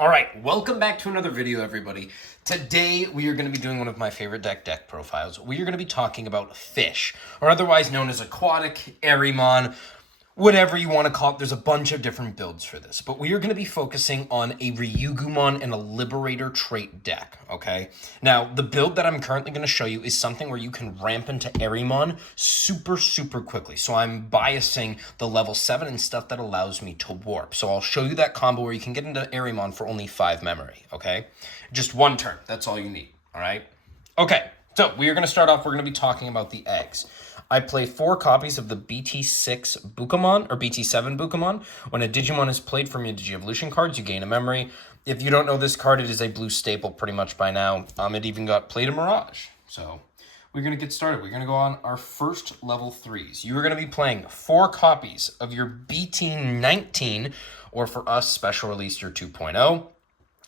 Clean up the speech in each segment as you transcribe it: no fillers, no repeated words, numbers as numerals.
All right, welcome back to another video, everybody. Today, we are going to be doing one of my favorite deck profiles. We are going to be talking about fish, or otherwise known as Aquatic, Arimon, whatever you want to call it. There's a bunch of different builds for this, but we are going to be focusing on a Ryugumon and a Liberator trait deck, okay? Now, the build that I'm currently going to show you is something where you can ramp into Arimon super quickly. So I'm biasing the level 7 and stuff that allows me to warp. So I'll show you that combo where you can get into Arimon for only 5 memory, okay? Just one turn, that's all you need, all right? Okay, so we are going to start off, we're going to be talking about the eggs. I play 4 copies of the BT6 Bukamon, or BT7 Bukamon. When a Digimon is played from your Digi-Evolution cards, you gain a memory. If you don't know this card, it is a blue staple pretty much by now. It even got played in Mirage. So we're going to get started. We're going to go on our first level 3s. You are going to be playing 4 copies of your BT19, or for us, special release your 2.0.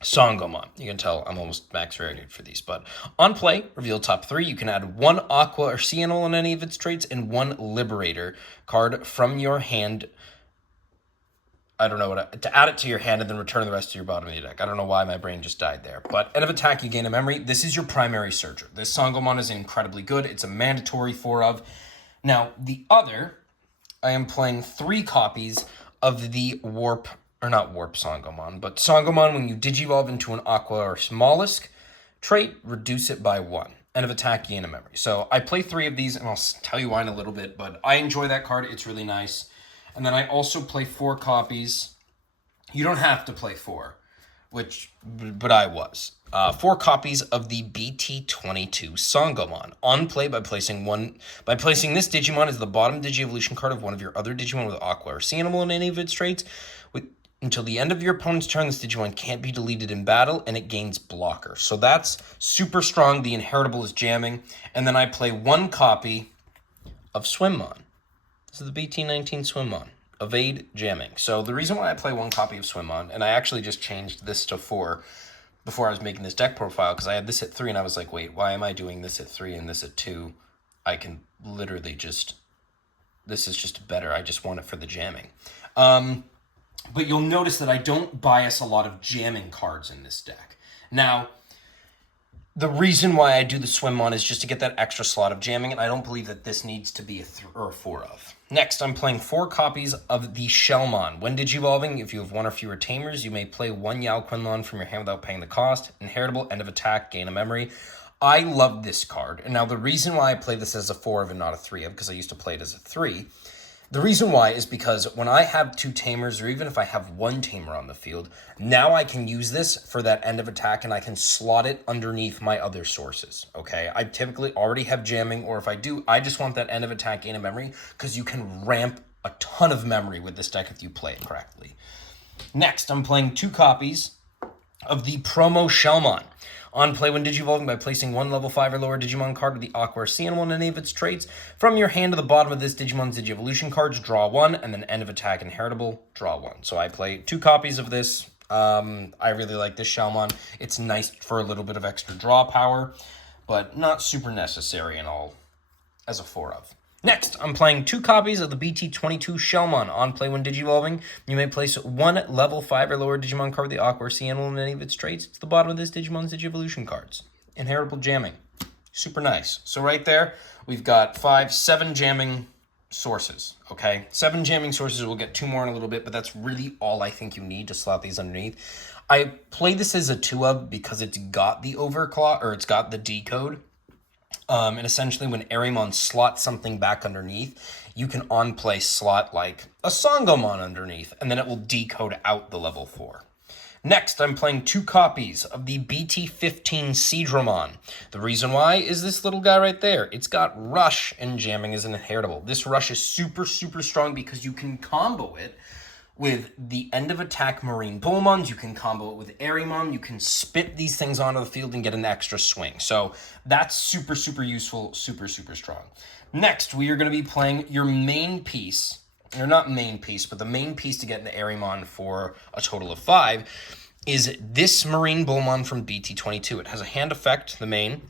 Sangomon. You can tell I'm almost max rated for these, but on play, reveal top 3. You can add 1 Aqua or Sea Animal in any of its traits and 1 Liberator card from your hand. I don't know to add it to your hand and then return the rest to your bottom of your deck. I don't know why my brain just died there. But end of attack, you gain a memory. This is your primary searcher. This Sangomon is incredibly good. It's a mandatory 4 of. Now, the other, I am playing 3 copies of the Warp, or not Warp Sangomon, but Sangomon, when you Digivolve into an Aqua or Mollusk trait, reduce it by 1. End of attack, gain a memory. So I play 3 of these, and I'll tell you why in a little bit, but I enjoy that card. It's really nice. And then I also play 4 copies. You don't have to play 4, but I was. 4 copies of the BT22 Sangomon. On play by placing this Digimon as the bottom Digi-Evolution card of one of your other Digimon with Aqua or Sea Animal in any of its traits. Until the end of your opponent's turn, this Digimon can't be deleted in battle, and it gains blocker. So that's super strong. The inheritable is jamming. And then I play 1 copy of Swimmon. This is the BT19 Swimmon. Evade, jamming. So the reason why I play 1 copy of Swimmon, and I actually just changed this to 4 before I was making this deck profile, because I had this at 3, and I was like, wait, why am I doing this at 3 and this at 2? I can literally just... This is just better. I just want it for the jamming. But you'll notice that I don't bias a lot of jamming cards in this deck. Now, the reason why I do the Swimmon is just to get that extra slot of jamming, and I don't believe that this needs to be a 4 of. Next, I'm playing 4 copies of the Shellmon. When Digivolving, if you have 1 or fewer Tamers, you may play 1 Yao Quinlon from your hand without paying the cost. Inheritable, end of attack, gain a memory. I love this card. And now the reason why I play this as a 4 of and not a 3 of, because I used to play it as a 3, the reason why is because when I have 2 Tamers, or even if I have 1 Tamer on the field, now I can use this for that end of attack, and I can slot it underneath my other sources, okay? I typically already have jamming, or if I do, I just want that end of attack gain of memory, because you can ramp a ton of memory with this deck if you play it correctly. Next, I'm playing 2 copies of the Promo Shellmon. On play when Digivolving by placing 1 level 5 or lower Digimon card with the Aqua or Sea Animal in any of its traits. From your hand to the bottom of this Digimon's Digi-Evolution cards, draw 1, and then end of attack inheritable, draw 1. So I play 2 copies of this. I really like this Shellmon. It's nice for a little bit of extra draw power, but not super necessary and all as a 4 of. Next, I'm playing 2 copies of the BT22 Shellmon. On play when Digivolving, you may place 1 level 5 or lower Digimon card with the Aqua or Sea Animal in any of its traits to the bottom of this Digimon's Digi-Evolution cards. Inheritable jamming. Super nice. So right there, we've got 7 jamming sources, okay? 7 jamming sources. We'll get 2 more in a little bit, but that's really all I think you need to slot these underneath. I play this as a 2 of because it's got the overclock, or it's got the decode. And essentially when Arimon slots something back underneath, you can on-play slot like a Sangomon underneath, and then it will decode out the level 4. Next, I'm playing 2 copies of the BT15 Seadramon. The reason why is this little guy right there. It's got Rush, and jamming is an inheritable. This Rush is super strong because you can combo it with the end of attack Marine Bullmons, you can combo it with Arimon, you can spit these things onto the field and get an extra swing. So that's super useful, super strong. Next, we are going to be playing your main piece, or not main piece, but the main piece to get into Arimon for a total of 5 is this Marine Bullmon from BT22. It has a hand effect, the main.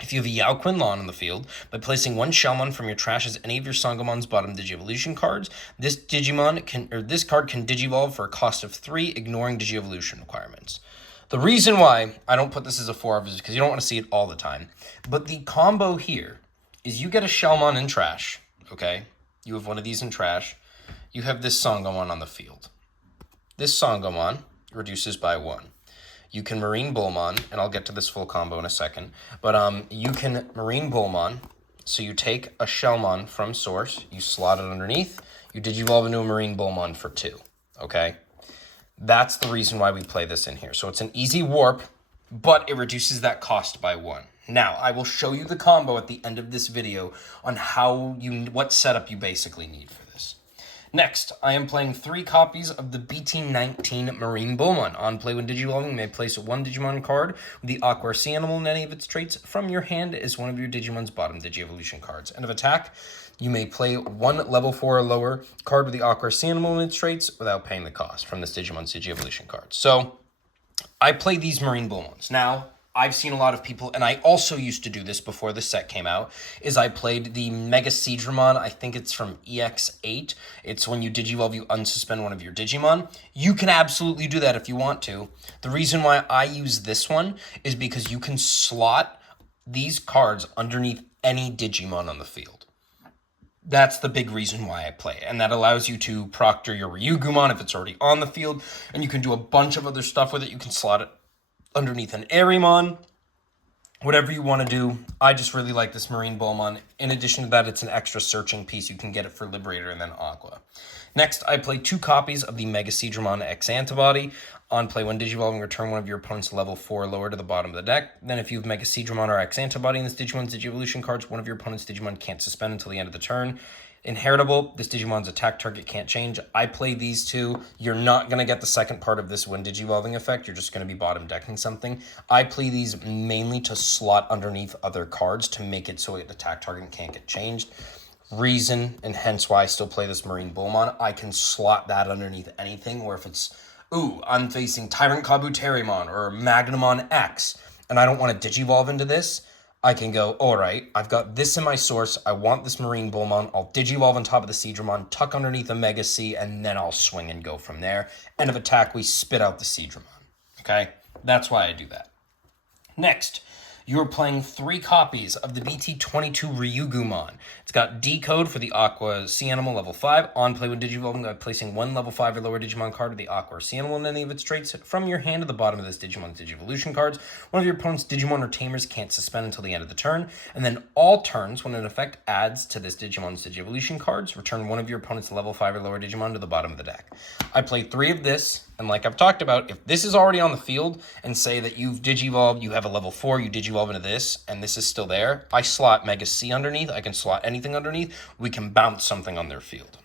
If you have a Yaoquin on the field, by placing one Shellmon from your trash as any of your Sangomon's bottom Digievolution cards, this card can Digivolve for a cost of 3, ignoring Digievolution requirements. The reason why I don't put this as a 4 is because you don't want to see it all the time. But the combo here is you get a Shellmon in trash, okay? You have one of these in trash. You have this Sangomon on the field. This Sangomon reduces by 1. You can Marine Bullmon, and I'll get to this full combo in a second, but you can Marine Bullmon, so you take a Shellmon from source, you slot it underneath, you Digivolve into a Marine Bullmon for 2, okay? That's the reason why we play this in here. So it's an easy warp, but it reduces that cost by 1. Now, I will show you the combo at the end of this video on what setup you basically need for this. Next, I am playing 3 copies of the BT19 Marine Bullmon. On play when Digivolving, you may place 1 Digimon card with the Aqua Sea Animal and any of its traits from your hand as one of your Digimon's bottom Digievolution cards. End of attack, you may play 1 level 4 or lower card with the Aqua Sea Animal and its traits without paying the cost from this Digimon's Digievolution card. So, I play these Marine Bullmons. Now, I've seen a lot of people, and I also used to do this before the set came out, is I played the Mega Seadramon. I think it's from EX8. It's when you Digivolve, you unsuspend one of your Digimon. You can absolutely do that if you want to. The reason why I use this one is because you can slot these cards underneath any Digimon on the field. That's the big reason why I play it. And that allows you to proctor your Ryugumon if it's already on the field, and you can do a bunch of other stuff with it. You can slot it underneath an Arimon, whatever you want to do. I just really like this Marine Bullmon. In addition to that, it's an extra searching piece. You can get it for Liberator and then Aqua. Next, I play 2 copies of the Mega Seadramon X Antibody. On play, when Digivolving, return one of your opponent's level 4 or lower to the bottom of the deck. Then if you have Mega Seadramon or X Antibody in this Digimon's Digievolution cards, one of your opponent's Digimon can't suspend until the end of the turn. Inheritable, this Digimon's attack target can't change. I play these 2. You're not going to get the second part of this when Digivolving effect. You're just going to be bottom decking something. I play these mainly to slot underneath other cards to make it so the attack target can't get changed. Reason, and hence why I still play this Marine Bullmon, I can slot that underneath anything, or if it's, I'm facing Tyrant Kabuterimon or Magnamon X, and I don't want to Digivolve into this, I can go, all right, I've got this in my source. I want this Marine Bullmon. I'll Digivolve on top of the Seadramon, tuck underneath a Mega Sea, and then I'll swing and go from there. End of attack, we spit out the Seadramon. Okay? That's why I do that. Next, you're playing 3 copies of the BT22 Ryugumon. It's got Decode for the Aqua Sea Animal level 5. On play when Digivolving, by placing 1 level 5 or lower Digimon card with the Aqua Sea Animal and any of its traits from your hand to the bottom of this Digimon's Digievolution cards. One of your opponent's Digimon or Tamers can't suspend until the end of the turn. And then all turns, when an effect adds to this Digimon's Digievolution cards, return one of your opponent's level 5 or lower Digimon to the bottom of the deck. I play 3 of this. And like I've talked about, if this is already on the field and say that you've Digivolved, you have a level 4, you Digivolve into this, and this is still there, I slot Mega C underneath, I can slot anything underneath, we can bounce something on their field.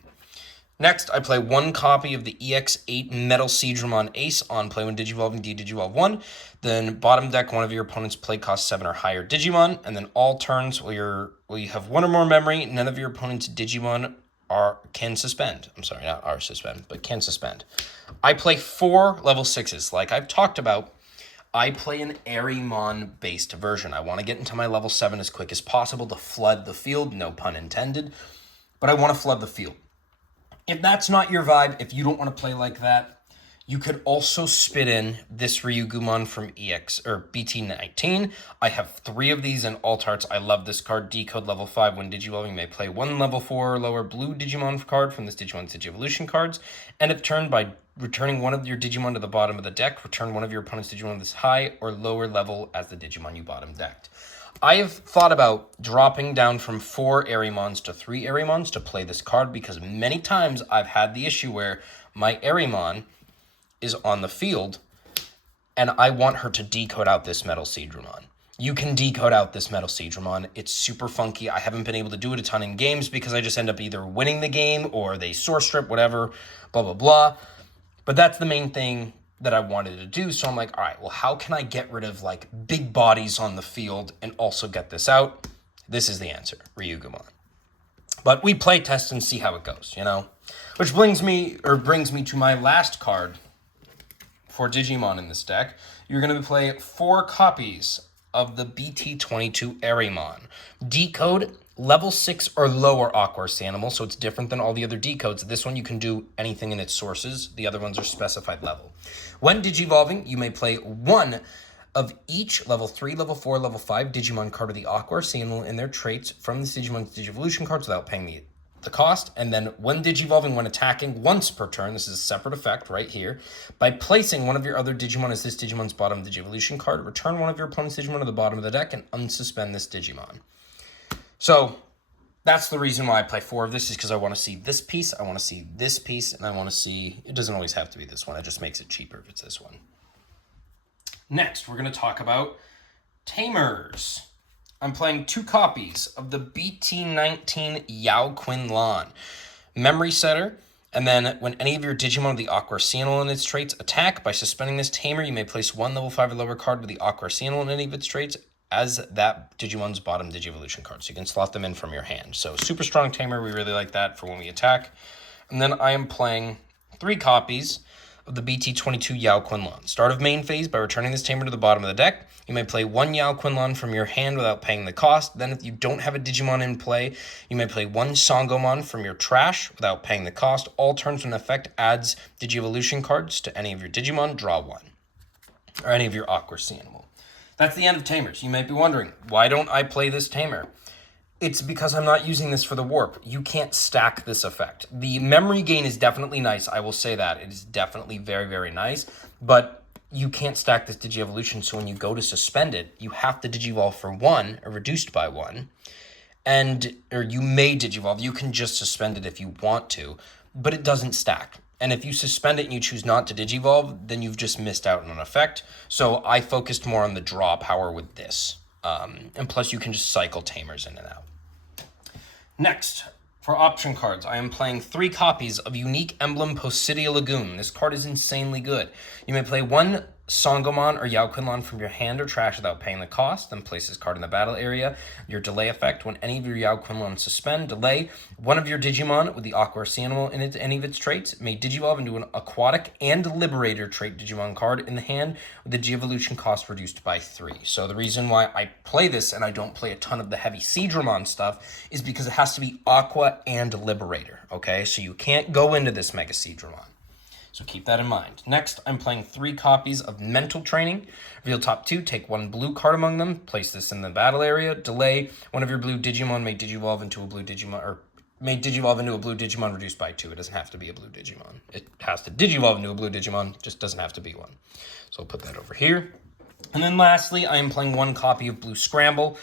Next, I play 1 copy of the EX8 Metal Seadramon Ace. On play when Digivolving, Digivolve 1. Then bottom deck, one of your opponent's play cost 7 or higher Digimon. And then all turns where you have 1 or more memory, none of your opponent's Digimon can suspend. I'm sorry, not are suspend, but can suspend. I play 4 level 6s. Like I've talked about, I play an Arimon-based version. I want to get into my level 7 as quick as possible to flood the field, no pun intended, but I want to flood the field. If that's not your vibe, if you don't want to play like that, you could also spit in this Ryugumon from BT19. I have 3 of these in alt arts. I love this card. Decode level 5. When Digivolving, you may play 1 level 4 or lower blue Digimon card from this Digimon's Digievolution cards. End of turn, by returning one of your Digimon to the bottom of the deck, return one of your opponent's Digimon this high or lower level as the Digimon you bottom decked. I have thought about dropping down from 4 Arimons to 3 Arimons to play this card because many times I've had the issue where my Arimon is on the field and I want her to decode out this Metal Seadramon. You can decode out this Metal Seadramon. It's super funky. I haven't been able to do it a ton in games because I just end up either winning the game or they source strip, whatever, blah, blah, blah. But that's the main thing that I wanted to do. So I'm like, all right, well, how can I get rid of like big bodies on the field and also get this out? This is the answer, Ryugumon. But we play test and see how it goes, you know? Which brings me to my last card for Digimon in this deck. You're going to play 4 copies of the BT22 Arimon. Decode, level 6 or lower Aqua animal, so it's different than all the other decodes. This one you can do anything in its sources. The other ones are specified level. When digivolving, you may play one of each level 3, level 4, level 5 Digimon card of the Aqua animal and their traits from the Digimon's Digivolution cards without paying the cost. And then when digivolving, when attacking once per turn, this is a separate effect right here, by placing one of your other Digimon as this Digimon's bottom Digivolution card, return one of your opponent's Digimon to the bottom of the deck and unsuspend this Digimon. So that's the reason why I play 4 of this, is because I want to see this piece, I want to see this piece, and I want to see, it doesn't always have to be this one, it just makes it cheaper if it's this one. Next, we're going to talk about Tamers. I'm playing 2 copies of the BT19 Yao Quin Lan. Memory setter, and then when any of your Digimon of the Aqua animal and its traits attack, by suspending this Tamer, you may place one level 5 or lower card with the Aqua animal and any of its traits as that Digimon's bottom Digivolution card. So you can slot them in from your hand. So super strong Tamer, we really like that for when we attack. And then I am playing 3 copies of the BT22 Yao Quin Lan. Start of main phase, by returning this Tamer to the bottom of the deck, you may play 1 Yao Quin Lan from your hand without paying the cost. Then if you don't have a Digimon in play, you may play 1 Sangomon from your trash without paying the cost. All turns when effect adds Digivolution cards to any of your Digimon, draw 1. Or any of your Aqua animal. That's the end of Tamers. You might be wondering, why don't I play this Tamer? It's because I'm not using this for the warp. You can't stack this effect. The memory gain is definitely nice. I will say that. It is definitely very, very nice. But you can't stack this Digi-Evolution, so when you go to suspend it, you have to Digivolve for 1, or reduced by 1. Or you may Digivolve. You can just suspend it if you want to, but it doesn't stack. And if you suspend it and you choose not to Digivolve, then you've just missed out on an effect. So I focused more on the draw power with this. And plus you can just cycle Tamers in and out. Next, for option cards, I am playing 3 copies of Unique Emblem Posidia Lagoon. This card is insanely good. You may play 1 Sangomon or Yao Quin Lan from your hand or trash without paying the cost, then place this card in the battle area. Your delay effect, when any of your Yao Quin Lan suspend, delay one of your Digimon with the Aqua animal in any of its traits may Digivolve into an Aquatic and Liberator trait Digimon card in the hand with the Digivolution cost reduced by 3. So the reason why I play this and I don't play a ton of the heavy Seedramon stuff is because it has to be Aqua and Liberator, okay? So you can't go into this Mega Seedramon. So keep that in mind. Next, I'm playing 3 copies of Mental Training. Reveal top 2, take 1 blue card among them, place this in the battle area, delay one of your blue Digimon may Digivolve into a blue Digimon, or may Digivolve into a blue Digimon reduced by 2. It doesn't have to be a blue Digimon. It has to Digivolve into a blue Digimon, just doesn't have to be one. So I'll put that over here. And then lastly, I am playing 1 copy of Blue Scramble.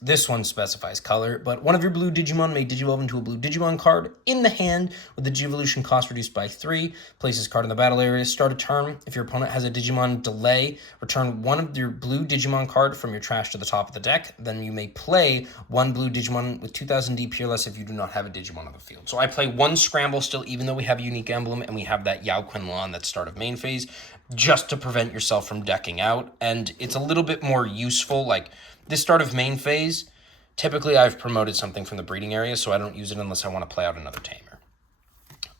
This one specifies color, but one of your blue Digimon may Digivolve into a blue Digimon card in the hand with the Digivolution cost reduced by 3. Place this card in the battle area. Start a turn. If your opponent has a Digimon delay, return one of your blue Digimon card from your trash to the top of the deck. Then you may play 1 blue Digimon with 2000 DP or less if you do not have a Digimon on the field. So I play 1 Scramble still, even though we have a Unique Emblem and we have that Yao Quin Lan that's start of main phase, just to prevent yourself from decking out. And it's a little bit more useful, like this start of main phase, typically I've promoted something from the breeding area, so I don't use it unless I want to play out another Tamer.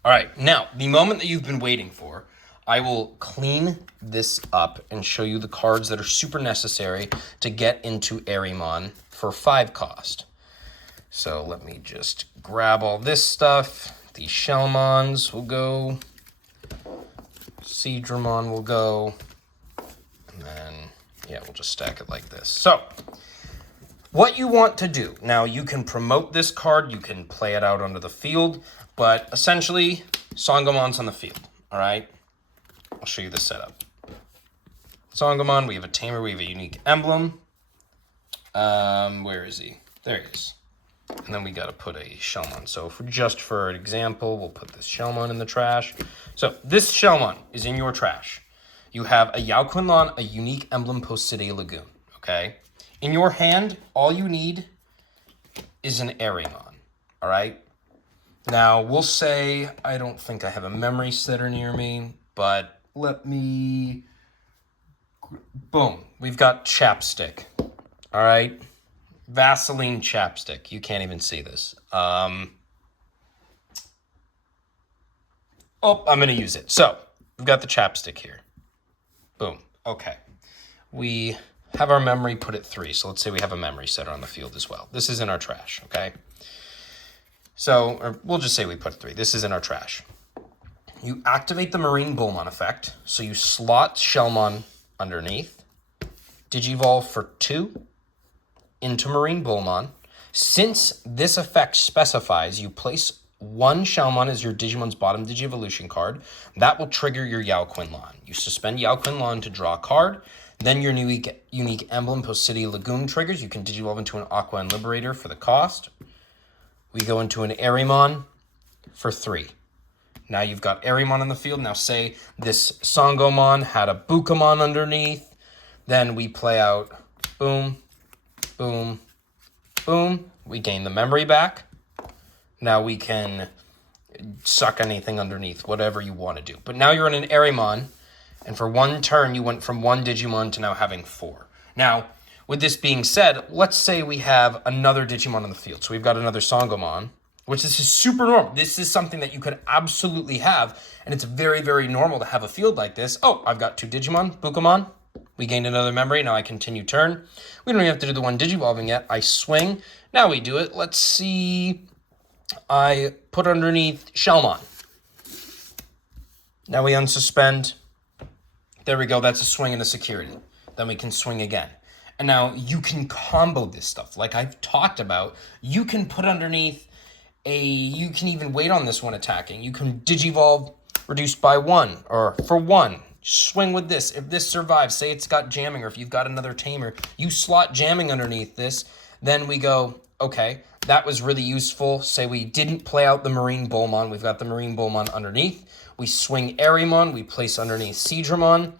All right, now, the moment that you've been waiting for, I will clean this up and show you the cards that are super necessary to get into Arimon for 5 cost. So let me just grab all this stuff. The Shellmons will go. Seedramon will go. And then, yeah, we'll just stack it like this. So, what you want to do, now you can promote this card, you can play it out onto the field, but essentially, Sangomon's on the field, all right? I'll show you the setup. Sangomon, we have a Tamer, we have a Unique Emblem. Where is he? There he is. And then we got to put a Shellmon. So just for an example, we'll put this Shellmon in the trash. So this Shellmon is in your trash. You have a Yao Quin Lan, a Unique Emblem Posidia Lagoon, okay? In your hand, all you need is an Arimon, all right? Now, we'll say, I don't think I have a memory setter near me, but let me, boom, we've got Chapstick, all right? Vaseline Chapstick, you can't even see this. Oh, I'm gonna use it. So, we've got the Chapstick here. Boom, okay. We have our memory put at 3. So let's say we have a memory setter on the field as well. This is in our trash, okay? So, or we'll just say we put 3. This is in our trash. You activate the Marine Bullmon effect. So you slot Shellmon underneath. Digivolve for 2 into Marine Bullmon. Since this effect specifies you place 1 Shellmon as your Digimon's bottom Digievolution card, that will trigger your Yao Quinlan. You suspend Yao Quinlan to draw a card. Then your unique emblem Post City Lagoon triggers. You can Digivolve into an Aqua and Liberator for the cost. We go into an Arimon for 3. Now you've got Arimon in the field. Now say this Sangomon had a Bukamon underneath. Then we play out boom, boom, boom. We gain the memory back. Now we can suck anything underneath, whatever you want to do. But now you're in an Arimon, and for 1 turn, you went from 1 Digimon to now having 4. Now, with this being said, let's say we have another Digimon on the field. So we've got another Sangomon, which this is super normal. This is something that you could absolutely have, and it's very, very normal to have a field like this. Oh, I've got 2 Digimon, Bukamon. We gained another memory. Now I continue turn. We don't even have to do the 1 Digivolving yet. I swing. Now we do it. Let's see. I put underneath Shellmon. Now we unsuspend. There we go. That's a swing and a security. Then we can swing again. And now you can combo this stuff. Like I've talked about, you can put underneath you can even wait on this one attacking. You can Digivolve reduced by 1 or for 1. Swing with this. If this survives, say it's got jamming, or if you've got another tamer, you slot jamming underneath this. Then we go, okay, that was really useful. Say we didn't play out the Marine Bullmon. We've got the Marine Bullmon underneath. We swing Arimon. We place underneath Seadramon.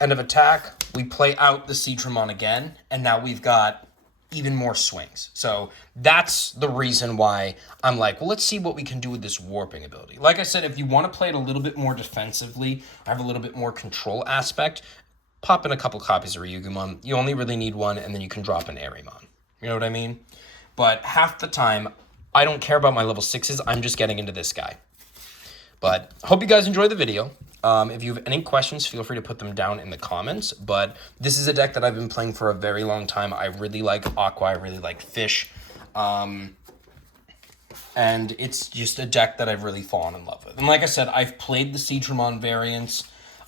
End of attack. We play out the Seadramon again. And now we've got even more swings. So that's the reason why I'm like, well, let's see what we can do with this warping ability. Like I said, if you want to play it a little bit more defensively, have a little bit more control aspect, pop in a couple copies of Ryugumon. You only really need 1, and then you can drop an Arimon. You know what I mean? But half the time, I don't care about my level 6s. I'm just getting into this guy. But hope you guys enjoyed the video. If you have any questions, feel free to put them down in the comments. But this is a deck that I've been playing for a very long time. I really like Aqua. I really like Fish. And it's just a deck that I've really fallen in love with. And like I said, I've played the Seadramon variants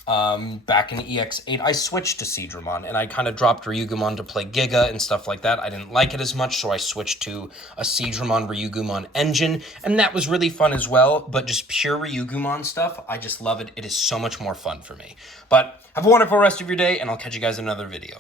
back in EX8. I switched to Seadramon, and I kind of dropped Ryugumon to play Giga and stuff like that. I didn't like it as much, so I switched to a Seadramon Ryugumon engine, and that was really fun as well. But just pure Ryugumon stuff, I just love it. It is so much more fun for me. But have a wonderful rest of your day, and I'll catch you guys in another video.